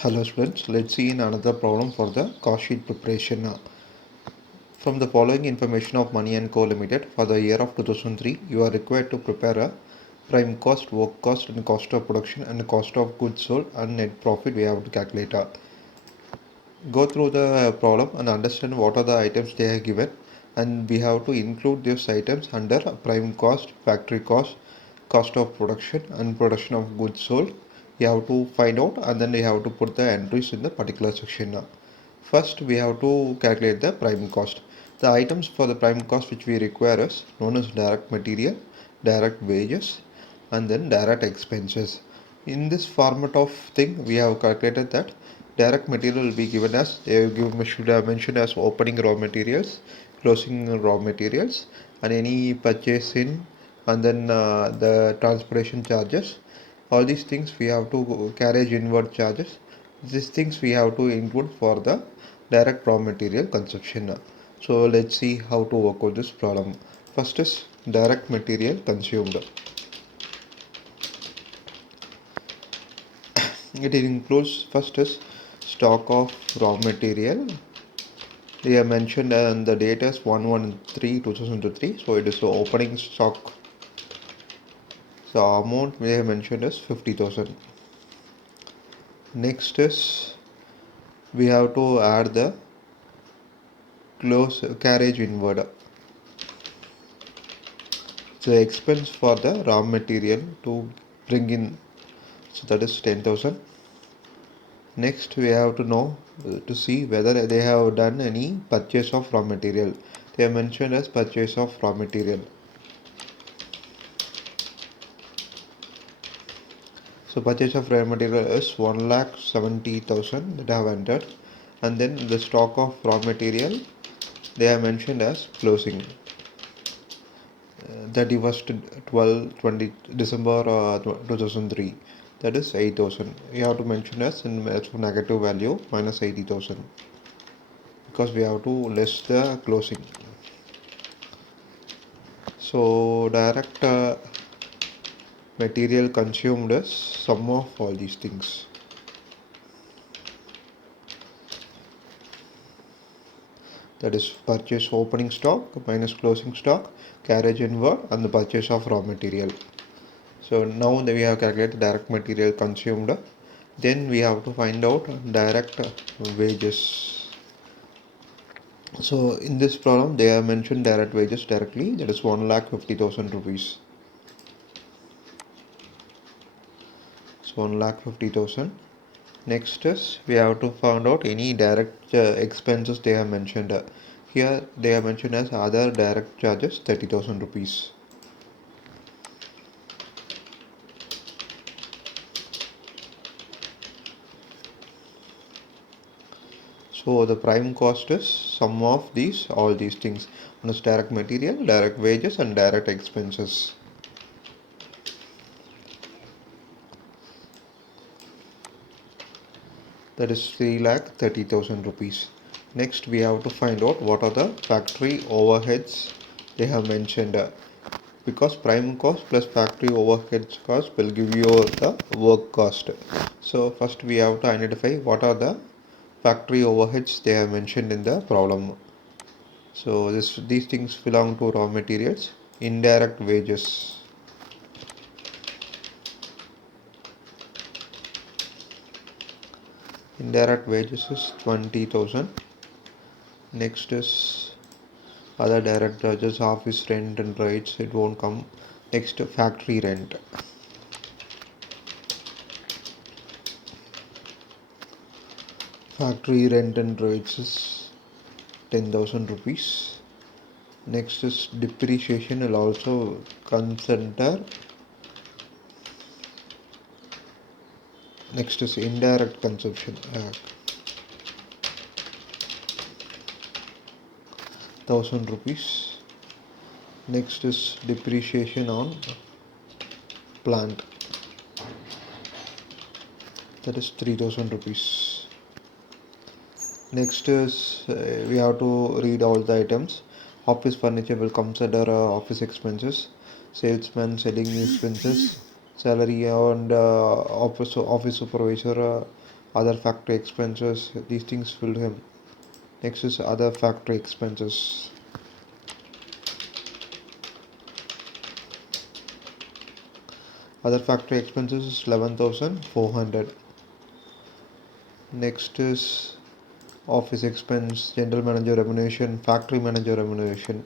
Hello students, let's see in another problem for the cost sheet preparation. From the following information of Money and Co Limited for the year of 2003, you are required to prepare a prime cost, work cost and cost of production and cost of goods sold and net profit we have to calculate. Go through the problem and understand what are the items they are given, and we have to include these items under prime cost, factory cost, cost of production and production of goods sold. You have to find out and then you have to put the entries in the particular section. First we have to calculate the prime cost. The items for the prime cost which we require is known as direct material, direct wages and then direct expenses. In this format of thing we have calculated that direct material will be given as should have mentioned as opening raw materials, closing raw materials and any purchase in, and then the transportation charges. All these things we have to carriage inward charges. These things we have to include for the direct raw material consumption. So let's see how to work out this problem. First is direct material consumed. It includes first is stock of raw material. They are mentioned and the date is 1/1/3/2003. So it is the opening stock. The amount we have mentioned is 50,000. Next is we have to add the close carriage inward. The expense for the raw material to bring in, so that is 10,000. Next we have to know to see whether they have done any purchase of raw material. They are mentioned as purchase of raw material. So purchase of raw material is 1,70,000 that I have entered, and then the stock of raw material they are mentioned as closing. 31st 12 20 December 2003, that is 8,000. You have to mention as in negative value minus 80,000 because we have to list the closing. So direct material consumed is sum of all these things. That is purchase opening stock minus closing stock, carriage inward and the purchase of raw material. So now that we have calculated direct material consumed, then we have to find out direct wages. So in this problem they have mentioned direct wages directly, that is 1,50,000 rupees. So 1,50,000. Next is we have to find out any direct expenses they have mentioned. Here they have mentioned as other direct charges 30,000 rupees. So the prime cost is sum of these all these things. One is direct material, direct wages and direct expenses. That is 3,30,000 rupees. Next we have to find out what are the factory overheads they have mentioned. Because prime cost plus factory overheads cost will give you the work cost. So first we have to identify what are the factory overheads they have mentioned in the problem. So these things belong to raw materials. Indirect wages. Indirect wages is 20,000. Next is other direct charges, office rent and rates, it won't come. Next, factory rent. Factory rent and rates is 10,000 rupees. Next is depreciation will also consider. Next is indirect consumption, 1,000 rupees. Next is depreciation on plant, that is 3,000 rupees. Next is we have to read all the items. Office furniture will come under office expenses. Salesman selling expenses. Salary and office supervisor other factory expenses. These things will him. Next is other factory expenses. Other factory expenses is 11,400. Next is office expense, general manager remuneration, factory manager remuneration.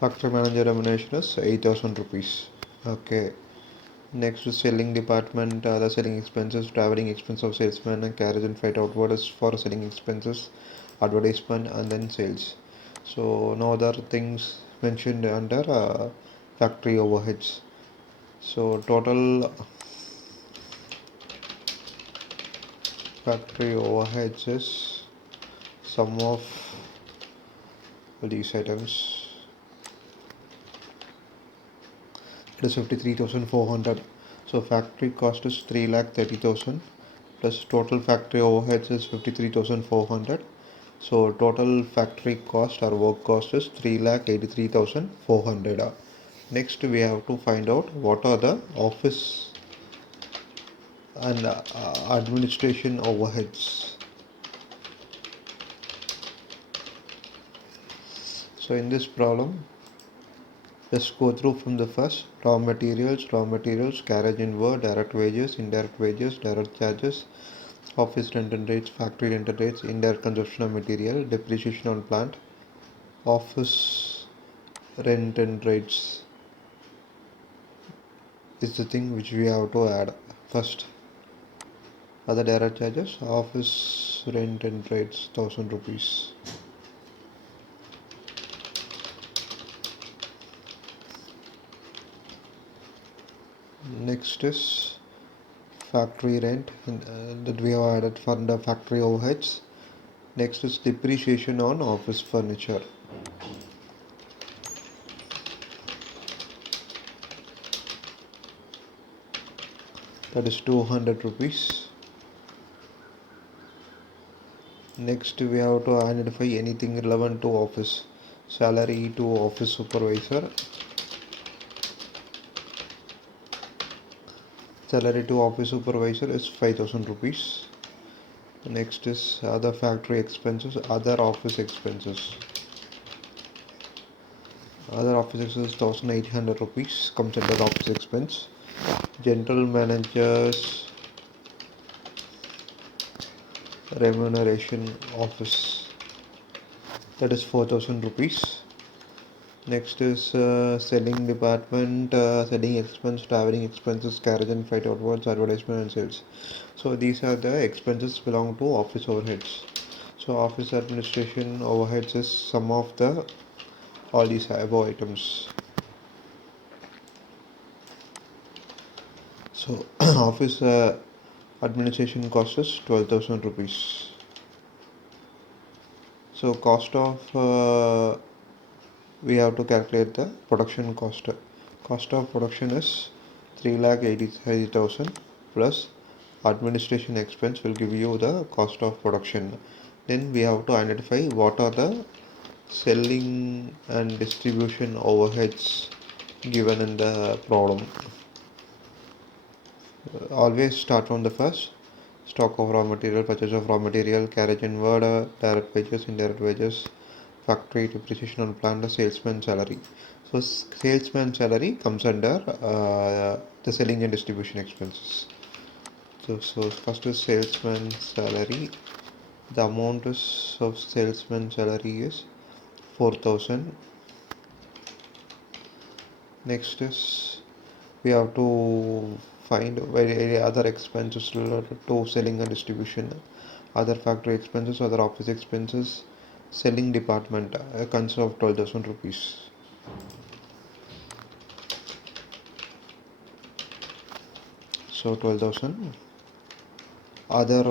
Factory manager remuneration is 8,000 rupees. Okay. Next is selling department, other selling expenses, traveling expense of salesman and carriage and freight outward is for selling expenses, advertisement and then sales. So no other things mentioned under factory overheads. So total factory overheads is sum of these items. It is 53,400. So factory cost is 3,30,000 plus total factory overheads is 53,400. So total factory cost or work cost is 3,83,400. Next we have to find out what are the office and administration overheads. So in this problem, let's go through from the first. Raw materials, carriage inward, direct wages, indirect wages, direct charges, office rent and rates, factory rent and rates, indirect consumption of material, depreciation on plant, office rent and rates is the thing which we have to add first. Other direct charges, office rent and rates 1,000 rupees. Next is factory rent that we have added for the factory overheads. Next is depreciation on office furniture. That is 200 rupees. Next we have to identify anything relevant to office. Salary to office supervisor. Salary to office supervisor is 5,000 rupees. Next is other factory expenses, other office expenses. Other office expenses 1,800 rupees comes under office expense. General managers remuneration office, that is 4,000 rupees. Next is selling department, selling expense, traveling expenses, carriage and freight outwards, advertisement and sales. So these are the expenses belong to office overheads. So office administration overheads is some of the all these above items. So office administration cost is 12,000 rupees. So cost of we have to calculate the production cost. Cost of production is 3,83,000 plus administration expense will give you the cost of production. Then we have to identify what are the selling and distribution overheads given in the problem. Always start from the first. Stock of raw material, purchase of raw material, carriage inward, direct wages, indirect wages, factory depreciation on plant, salesman salary. So salesman salary comes under the selling and distribution expenses. So first is salesman salary. The amount of salesman salary is 4,000. Next is we have to find any other expenses related to selling and distribution, other factory expenses, other office expenses, selling department consists of 12,000 rupees. So 12,000. Other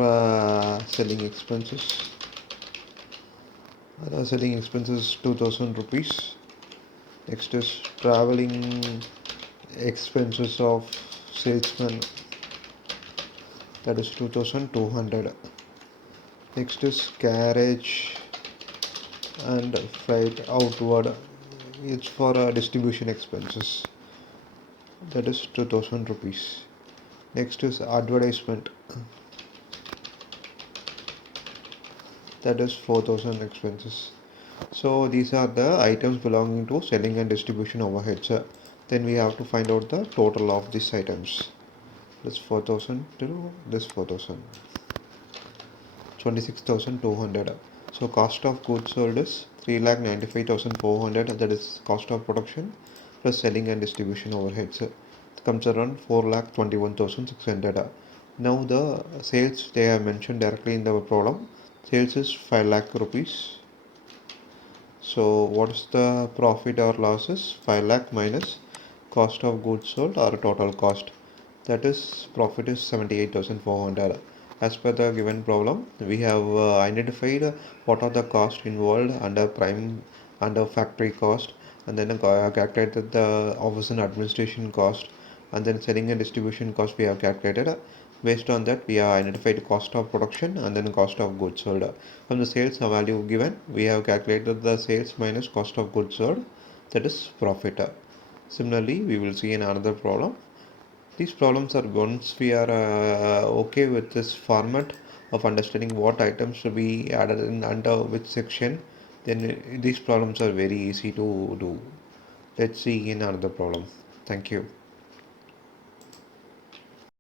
selling expenses. Other selling expenses 2,000 rupees. Next is traveling expenses of salesman, that is 2,200. Next is carriage and freight outward, it's for distribution expenses. that is 2000 rupees. Next is advertisement, that is 4000 expenses. So these are the items belonging to selling and distribution overheads. Then we have to find out the total of these items. This 4000 to this 4000, 26,200. So cost of goods sold is 3,95,400, that is cost of production plus selling and distribution overheads. It comes around 4,21,600. Now the sales they have mentioned directly in the problem. Sales is 5 lakh rupees. So what is the profit or losses? 5 lakh minus cost of goods sold or total cost. That is profit is 78,400. As per the given problem, we have identified what are the costs involved under prime, under factory cost, and then calculated the office and administration cost, and then selling and distribution cost we have calculated. Based on that, we have identified cost of production and then cost of goods sold. From the sales value given, we have calculated the sales minus cost of goods sold, that is profit. Similarly, we will see in another problem. These problems are, once we are okay with this format of understanding what items should be added in under which section, then these problems are very easy to do. Let's see in another problem. Thank you.